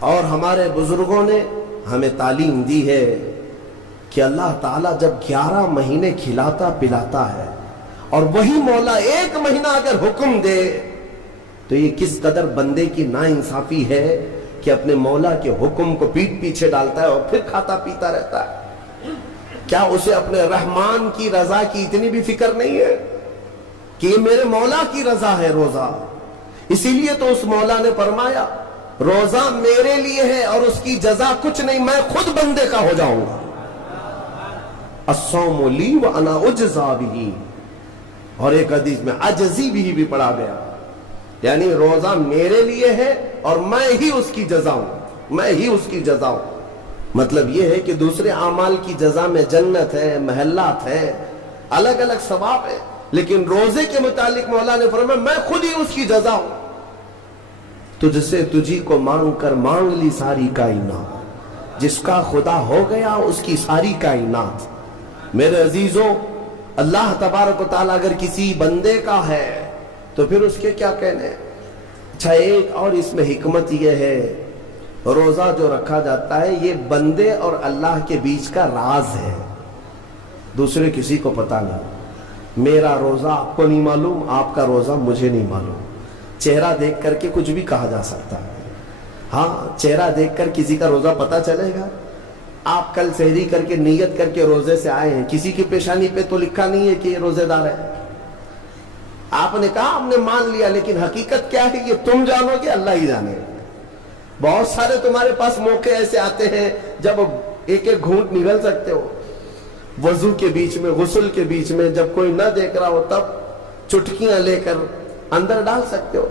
اور ہمارے بزرگوں نے ہمیں تعلیم دی ہے کہ اللہ تعالیٰ جب 11 مہینے کھلاتا پلاتا ہے اور وہی مولا 1 مہینہ اگر حکم دے تو یہ کس قدر بندے کی ناانصافی ہے کہ اپنے مولا کے حکم کو پیٹ پیچھے ڈالتا ہے اور پھر کھاتا پیتا رہتا ہے۔ کیا اسے اپنے رحمان کی رضا کی اتنی بھی فکر نہیں ہے کہ یہ میرے مولا کی رضا ہے روزہ؟ اسی لیے تو اس مولا نے فرمایا روزہ میرے لیے ہے اور اس کی جزا کچھ نہیں، میں خود بندے کا ہو جاؤں گا۔ الصوم لی وانا اجزا بہ، اور ایک حدیث میں عجزی بھی پڑھا گیا، یعنی روزہ میرے لیے ہے اور میں ہی اس کی جزا ہوں، میں ہی اس کی جزا ہوں۔ مطلب یہ ہے کہ دوسرے اعمال کی جزا میں جنت ہے، محلات ہے، الگ الگ ثواب ہے، لیکن روزے کے متعلق مولا نے فرمایا میں خود ہی اس کی جزا ہوں۔ تجھ سے تجھی کو مانگ کر مانگ لی ساری کائنات، جس کا خدا ہو گیا اس کی ساری کائنات۔ میرے عزیزوں، اللہ تبارک و تعالیٰ اگر کسی بندے کا ہے تو پھر اس کے کیا کہنے۔ اچھا، ایک اور اس میں حکمت یہ ہے، روزہ جو رکھا جاتا ہے یہ بندے اور اللہ کے بیچ کا راز ہے، دوسرے کسی کو پتا نہیں۔ میرا روزہ آپ کو نہیں معلوم، آپ کا روزہ مجھے نہیں معلوم۔ چہرہ دیکھ کر کے کچھ بھی کہا جا سکتا ہے، ہاں چہرہ دیکھ کر کسی کا روزہ پتا چلے گا۔ آپ کل سحری کر کے نیت کر کے روزے سے آئے ہیں، کسی کی پیشانی پہ تو لکھا نہیں ہے کہ یہ روزے دار ہے، آپ نے کہا ہم نے مان لیا، لیکن حقیقت کیا ہے یہ تم جانو گے، اللہ ہی جانے۔ بہت سارے تمہارے پاس موقع ایسے آتے ہیں جب ایک ایک گھونٹ نگل سکتے ہو، وضو کے بیچ میں، غسل کے بیچ میں، جب کوئی نہ دیکھ رہا ہو تب چٹکیاں لے کر اندر ڈال سکتے ہو،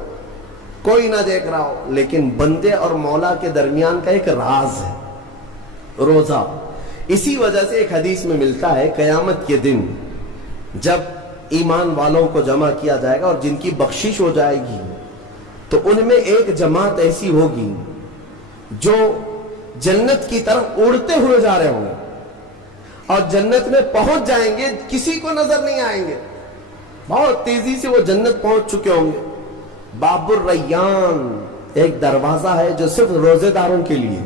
کوئی نہ دیکھ رہا ہو۔ لیکن بندے اور مولا کے درمیان کا ایک راز ہے روزہ۔ اسی وجہ سے ایک حدیث میں ملتا ہے قیامت کے دن جب ایمان والوں کو جمع کیا جائے گا اور جن کی بخشش ہو جائے گی تو ان میں ایک جماعت ایسی ہوگی جو جنت کی طرف اڑتے ہوئے جا رہے ہوں گے اور جنت میں پہنچ جائیں گے، کسی کو نظر نہیں آئیں گے، بہت تیزی سے وہ جنت پہنچ چکے ہوں گے۔ باب الریان ایک دروازہ ہے جو صرف روزے داروں کے لیے،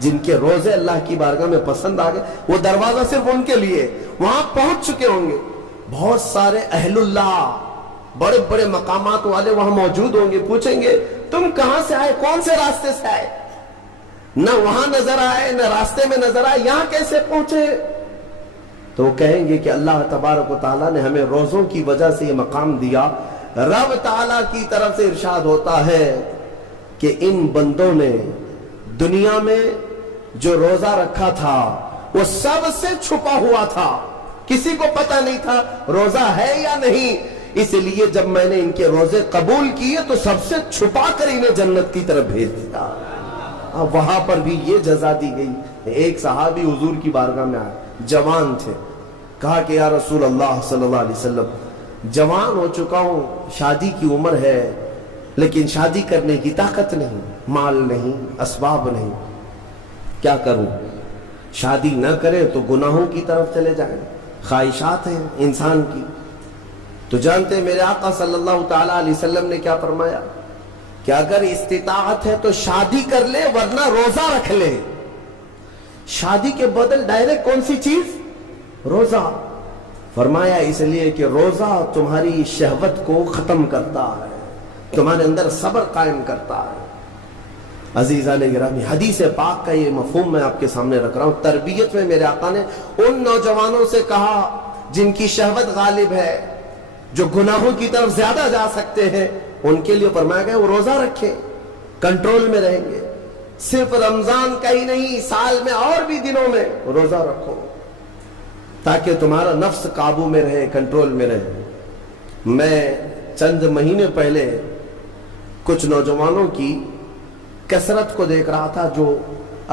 جن کے روزے اللہ کی بارگاہ میں پسند آ گئے، وہ دروازہ صرف ان کے لیے، وہاں پہنچ چکے ہوں گے۔ بہت سارے اہل اللہ، بڑے بڑے مقامات والے وہاں موجود ہوں گے، پوچھیں گے تم کہاں سے آئے، کون سے راستے سے آئے؟ نہ وہاں نظر آئے نہ راستے میں نظر آئے، یہاں کیسے پہنچے؟ تو وہ کہیں گے کہ اللہ تبارک و تعالیٰ نے ہمیں روزوں کی وجہ سے یہ مقام دیا۔ رب تعالیٰ کی طرف سے ارشاد ہوتا ہے کہ ان بندوں نے دنیا میں جو روزہ رکھا تھا وہ سب سے چھپا ہوا تھا، کسی کو پتہ نہیں تھا روزہ ہے یا نہیں، اس لیے جب میں نے ان کے روزے قبول کیے تو سب سے چھپا کر انہیں جنت کی طرف بھیج دیا۔ وہاں پر بھی یہ جزا دی گئی۔ ایک صحابی حضور کی بارگاہ میں آئے، جوان تھے، کہا کہ یا رسول اللہ صلی اللہ علیہ وسلم جوان ہو چکا ہوں، شادی کی عمر ہے لیکن شادی کرنے کی طاقت نہیں، مال نہیں، اسباب نہیں، کیا کروں؟ شادی نہ کرے تو گناہوں کی طرف چلے جائیں، خواہشات ہیں انسان کی۔ تو جانتے ہیں میرے آقا صلی اللہ تعالیٰ علیہ وسلم نے کیا فرمایا کہ اگر استطاعت ہے تو شادی کر لے ورنہ روزہ رکھ لے۔ شادی کے بدل ڈائریکٹ کون سی چیز؟ روزہ۔ فرمایا اس لیے کہ روزہ تمہاری شہوت کو ختم کرتا ہے، تمہارے اندر صبر قائم کرتا ہے۔ عزیزان گرامی، حدیث پاک کا یہ مفہوم میں آپ کے سامنے رکھ رہا ہوں۔ تربیت میں میرے آقا نے ان نوجوانوں سے کہا جن کی شہوت غالب ہے، جو گناہوں کی طرف زیادہ جا سکتے ہیں، ان کے لیے فرمایا گیا وہ روزہ رکھیں، کنٹرول میں رہیں گے۔ صرف رمضان کا ہی نہیں، سال میں اور بھی دنوں میں روزہ رکھو تاکہ تمہارا نفس قابو میں رہے، کنٹرول میں رہے۔ میں چند مہینے پہلے کچھ نوجوانوں کی کثرت کو دیکھ رہا تھا جو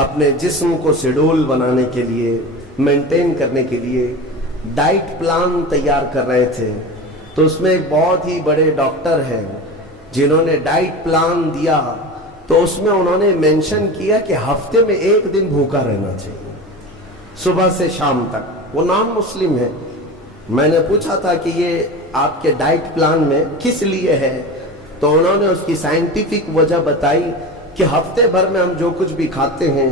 اپنے جسم کو شیڈول بنانے کے لیے، مینٹین کرنے کے لیے ڈائٹ پلان تیار کر رہے تھے۔ تو اس میں ایک بہت ہی بڑے ڈاکٹر ہیں جنہوں نے ڈائٹ پلان دیا، تو اس میں انہوں نے مینشن کیا کہ ہفتے میں 1 دن بھوکا رہنا چاہیے، صبح سے شام تک۔ وہ نان مسلم ہے۔ میں نے پوچھا تھا کہ یہ آپ کے ڈائٹ پلان میں کس لیے ہے، تو انہوں نے اس کی سائنٹیفک وجہ بتائی کہ ہفتے بھر میں ہم جو کچھ بھی کھاتے ہیں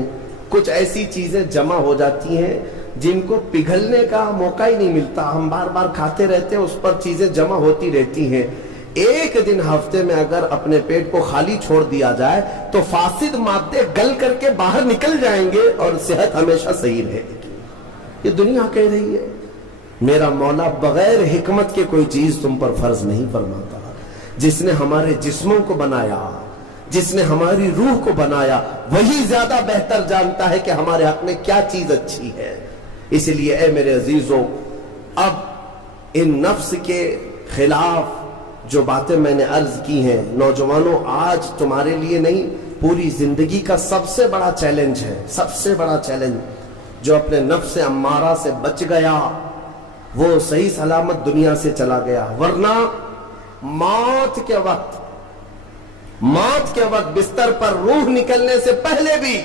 کچھ ایسی چیزیں جمع ہو جاتی ہیں جن کو پگھلنے کا موقع ہی نہیں ملتا، ہم بار بار کھاتے رہتے ہیں، اس پر چیزیں جمع ہوتی رہتی ہیں۔ ایک دن ہفتے میں اگر اپنے پیٹ کو خالی چھوڑ دیا جائے تو فاسد مادے گل کر کے باہر نکل جائیں گے اور صحت ہمیشہ صحیح رہے گی۔ یہ دنیا کہہ رہی ہے، میرا مولا بغیر حکمت کے کوئی چیز تم پر فرض نہیں فرماتا۔ جس نے ہمارے جسموں کو بنایا، جس نے ہماری روح کو بنایا، وہی زیادہ بہتر جانتا ہے کہ ہمارے حق میں کیا چیز اچھی ہے۔ اس لیے اے میرے عزیزوں، اب ان نفس کے خلاف جو باتیں میں نے عرض کی ہیں، نوجوانوں، آج تمہارے لیے نہیں پوری زندگی کا سب سے بڑا چیلنج ہے، سب سے بڑا چیلنج۔ جو اپنے نفس امارہ سے بچ گیا وہ صحیح سلامت دنیا سے چلا گیا، ورنہ موت کے وقت بستر پر روح نکلنے سے پہلے بھی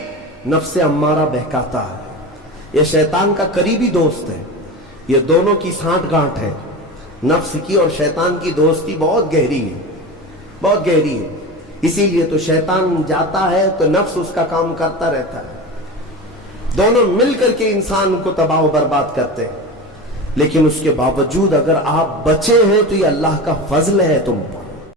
نفس امارہ بہکاتا ہے۔ یہ شیطان کا قریبی دوست ہے، یہ دونوں کی سانٹھ گانٹھ ہے۔ نفس کی اور شیطان کی دوستی بہت گہری ہے، بہت گہری ہے۔ اسی لیے تو شیطان جاتا ہے تو نفس اس کا کام کرتا رہتا ہے، دونوں مل کر کے انسان کو تباہ و برباد کرتے ہیں۔ لیکن اس کے باوجود اگر آپ بچے ہیں تو یہ اللہ کا فضل ہے تم پر۔